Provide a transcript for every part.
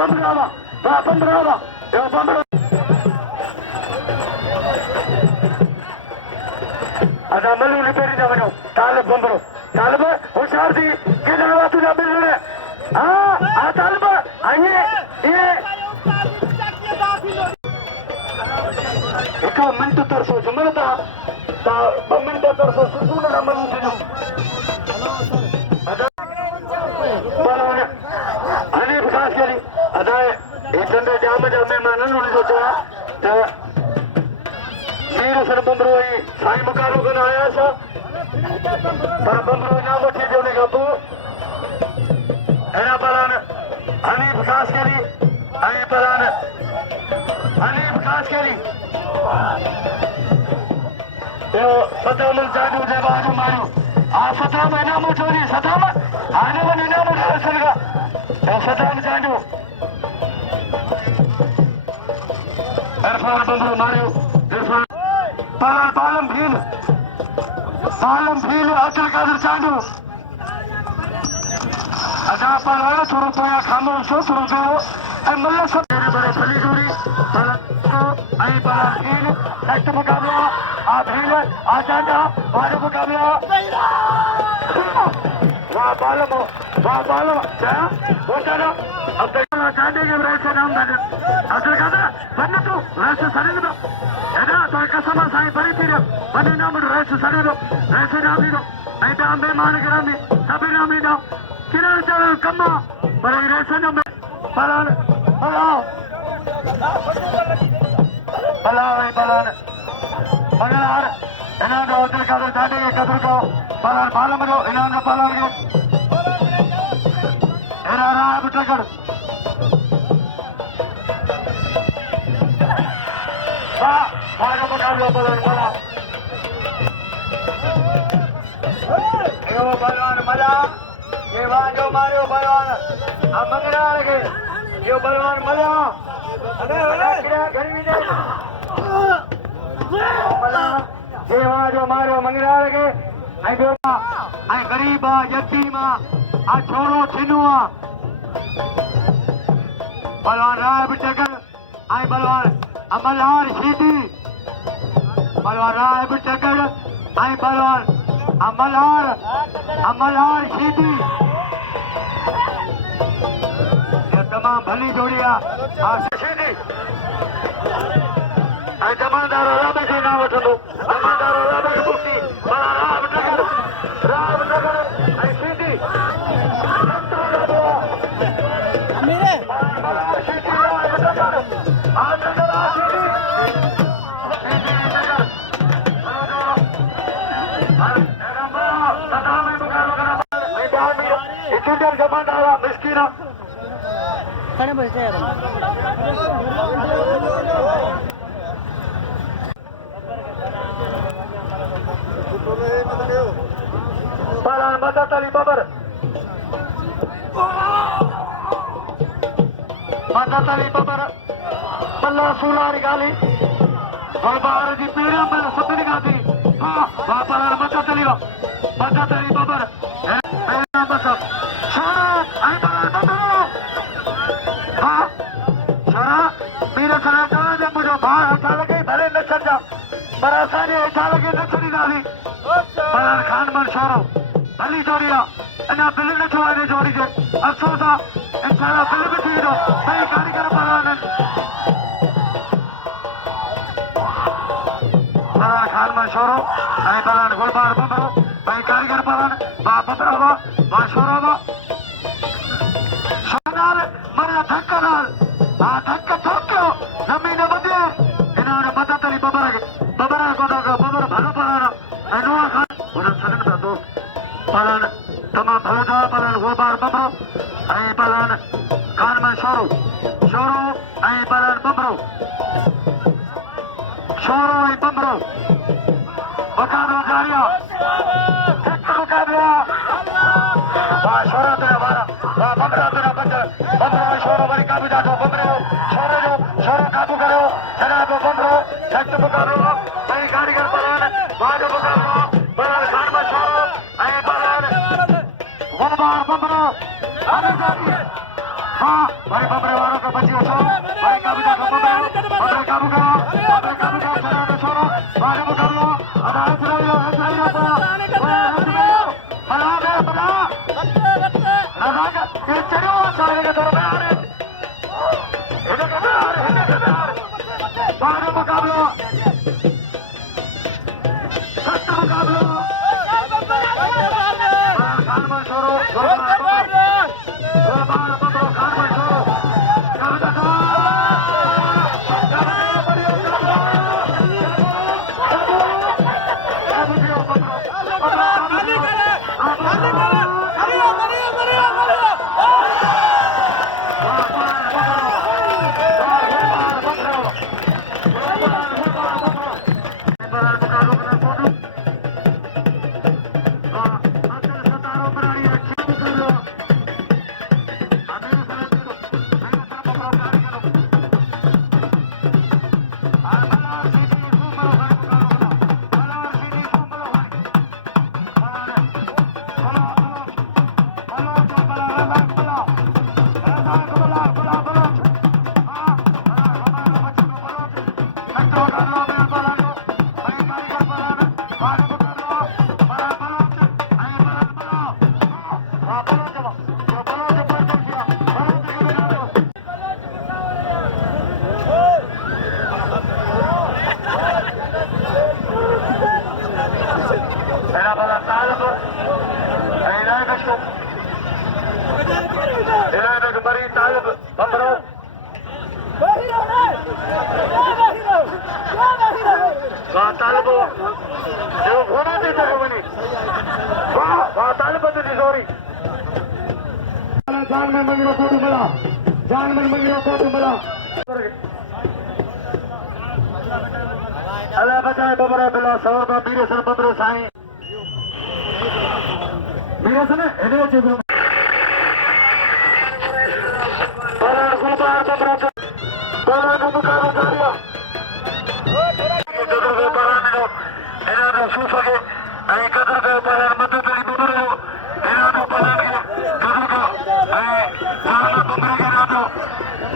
पंद्रहवा वाह पंद्रहवा यो पंद्रह अदा मलू रिपेरी ना वनो तालब पंद्रह तालब होशियार थी के नावा तुझा मिलने आ तालब आइए ये एक मिनट तरसो जुमलता ता 2 मिनट तरसो सुकून ना मलू थी अदा बालोने अने विकास करी अदा इतने जाम जाम मेहमानन उन्हें सोचा ता वीर सर बंबरोई साई मुकाबलो करना आया सा पर बंबरोई ना बची जोने का तू एना बालान अने विकास करी आई बालान अने विकास करी यो सतामल जादू जे बाजू मारू आ सताम इनाम चोरी सताम आने वाले इनाम रसलगा यो सताम जादू इरफान बंबरो मारू इरफान बालम भील अचल कादर चांडू अदा पाला थोड़ा पोया खामोश हो थोड़ा दो ए मल्ला सब बड़े फली जोड़ी बाला आई बाला भील एक मुकाबला आ भील आ चांडा वारे मुकाबला वाह बालम क्या वो चांडा अब देखो चांडे के वैसे नाम बने अचल कादर बन्ने तू वैसे सरे दो एदा तो कसम साई बड़ी पीर बने नाम वैसे सरे दो वैसे नाम दो आई पे आंबे मान करामी सभी नाम दो किरण चल कम्मा पर वैसे नाम पलान पलान इनाम दो अचल कादर चांडे के कदर को पलान बालम दो इनाम दो पलान के एरा राह बिटकर वाह मुकाबला बलवान मला यो बलवान मला ये वाजो मारो बलवान अब मंगरा लगे यो बलवान मला अरे घर में दे मला ये वाजो मारो मंगरा लगे आई बेटा आई गरीबा यतीमा आ छोरो छिनुआ बलवान राय बिटकर आई बलवान अमलार शीदी बलवान राय बिटकर आई बलवान अमलार शीदी ये तमाम भली जोड़िया शीदी आई जमानदार राबे जी ना वठंदो जमानदार राबे की बुक्ति बड़ा रामनगर आई शीदी अमीरे शीदी जमानदारा मिस्कीना कने बजते हैं बालान मदद अली बबर मल्ला सूलारी गाली बार जी पीड़ा मल्ला सतरी गाती हाँ बालान मदद अली बबर मेरा मतलब छोरा आई बालान बबर हाँ छोरा मेरे सलाम करा जब मुझे बाहर अच्छा लगे भले न चल जा पर आसानी अच्छा लगे न चली जाती बालान खान मन छोरो भली जोड़िया इना बिल न छुआने जोड़ी जे अफसोस आ इंशाल्लाह बिल भी थी दो सही कारीगर बालान बालान खान मन छोरो आई बालान गुलबार बबरो भाई कारीगर बालान बा बबरो बा छोरो बा सोनार मरा धक्कादार आ धक्का ठोक्यो जमीन बदे इन्होंने मदद अली बबर को दो बबर भलो बालान अनुआ खान उन्हें सदन का दोस्त बालान तमाम भलोदा बालान गुलबार बबरो आई बालान खान में छोरो आई बालान बबरो छोरो आई बबरो मुकाबला जारिया मुकाबला वाह छोरा तेरा बारा वाह बबरा तेरा बच्चा बबरो छोरो बड़ी काबू जातो बबरो छोरो काबू करो जनाब बबरो सख्त मुकाबला आई कारीगर बालान वाह मुकाबला बालान खान में छोरो आई बालान गुलबार बबरो हाँ भाई बबरे वालों baju so. Mereka bisa kembali. Mereka buka. Mereka buka. Sana ke sana. Mereka buka dulu. Ada Israel. Israel apa? Israel. Mana? Mana? Naga. Kecil. Saya ke terbaik. Ini kebenar. Ini kebenar. Mereka buka dulu. Satu buka dulu. Karman suruh. Jangan mengira kodu bela. Jangan mengira kodu bela. Allah bacai babara bela sahaja biro san babaro sai. Biro san ini cipta. Balar gubar babara. Balar gubar babara. Jodoh babara mino. Ini ada susah ke. Ayat kata babara mata tadi babara. Ini ada babara.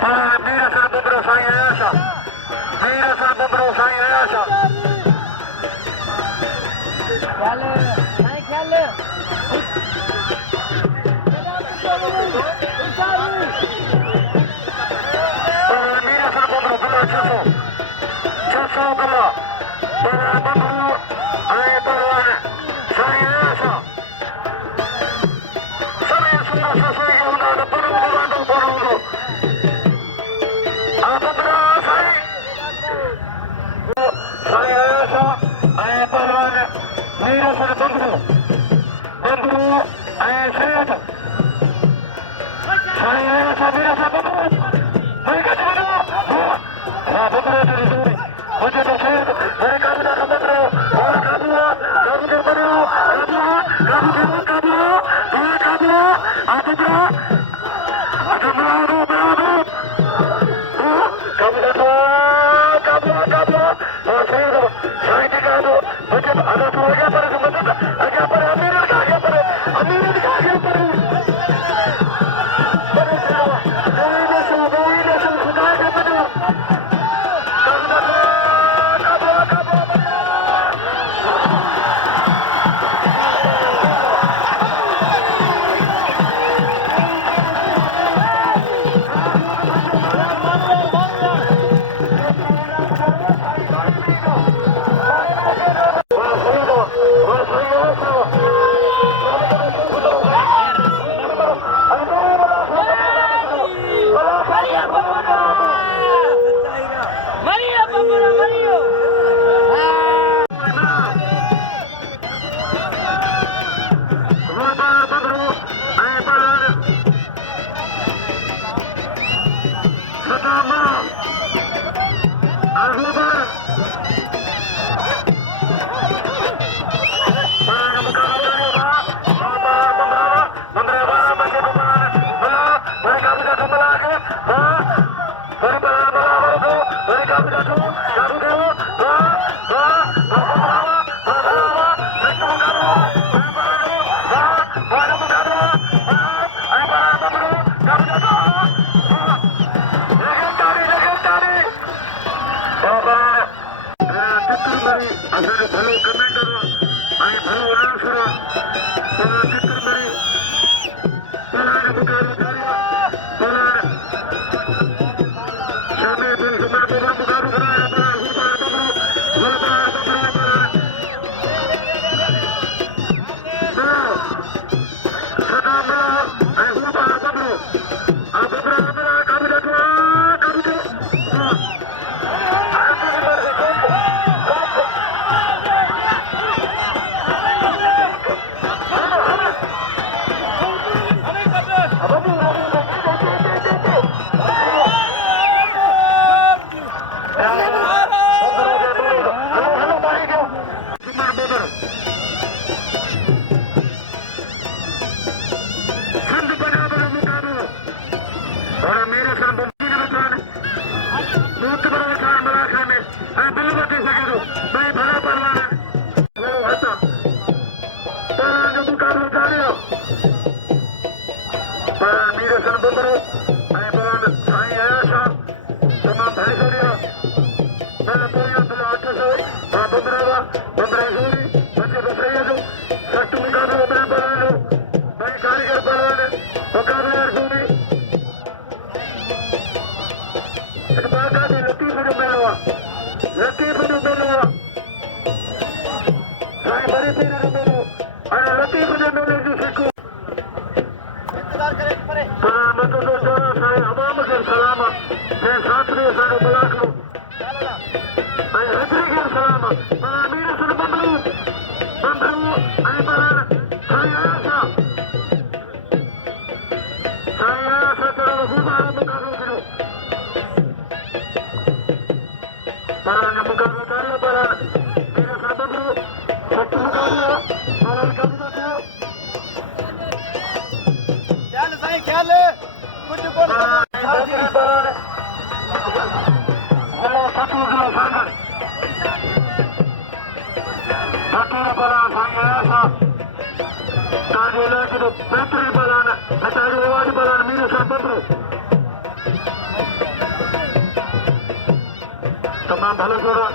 Para mira ser babaro sai essa. Mira ser babaro sai essa. Khale, nahi khale. Mira ser babaro bela chaso. Chaso bela. Para babaro ay parwan sai essa. Sabe sura chaso ke una da paro. Saya rasa ayah parwan mira ser babaro ayah saya rasa mira ser babaro mereka mana babaro dari sini muझे तो saya mereka sudah babaro orang kabur भाई असांजो भलो commenter ऐं भलो announcer पलाण चित्रमणी पलाण मुकाबलो जारी पलाण शामे दिल सुमन बोबड़ मुकाबलो कराया पलाण हुबार बबरू गुलबार बबरू पलाण सदा मला ऐं हुबार बबरू आ बबरा बबरा काबू ॾठो काबू थियो तमाम भलो जोड़ा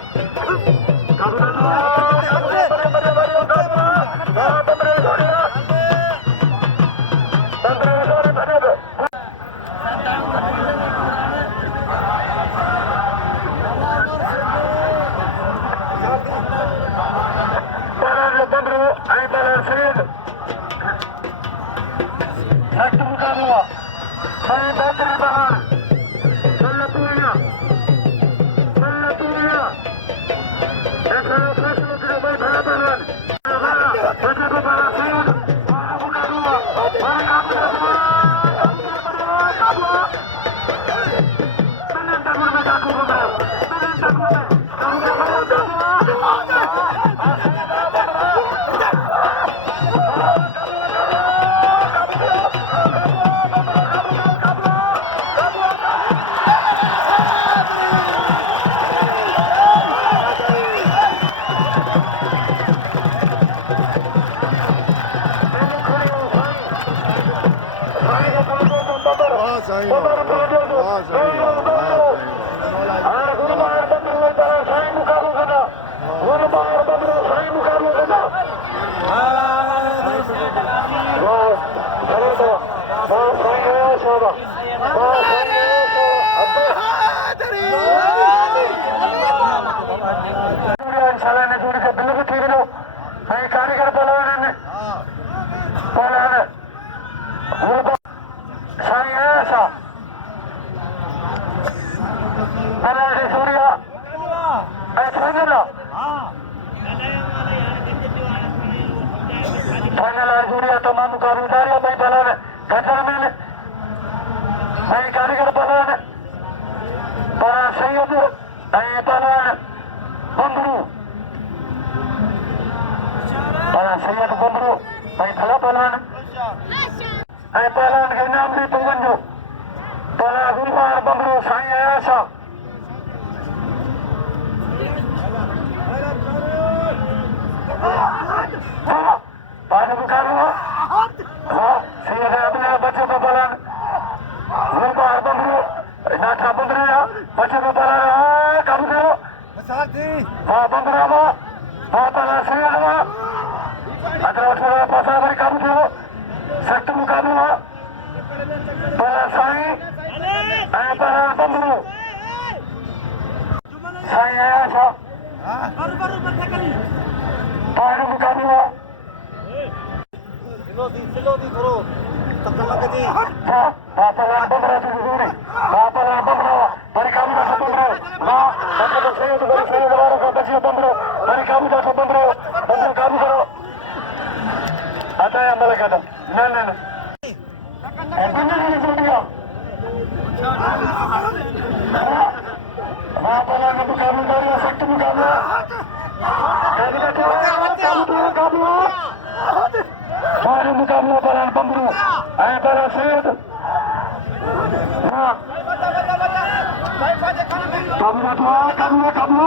हाँ बंदरावा हाँ पहला श्रीरामा अगर थोड़ा पासा बड़ी काबू थो सख्त मुकाबला पहला साई पहला बंदरो साई आया था पहला मुकाबला हाँ पहला बंदरा तो जरूरी हाँ पहला बंदरा बड़ी काबू का बंदरो हाँ मतलब सही तो बड़ी सही वालों का बच्चे बंदरो बड़ी काबू का बंदरो बंदरो काबू करो आता है अमल कदम नहीं नहीं नहीं बंदर ने बोल दिया हाँ पहला मुकाबला कर सख्त मुकाबला काबू बाहर मुकाबला पहला बंदरो आया पहला सैयद हाँ काबू काबू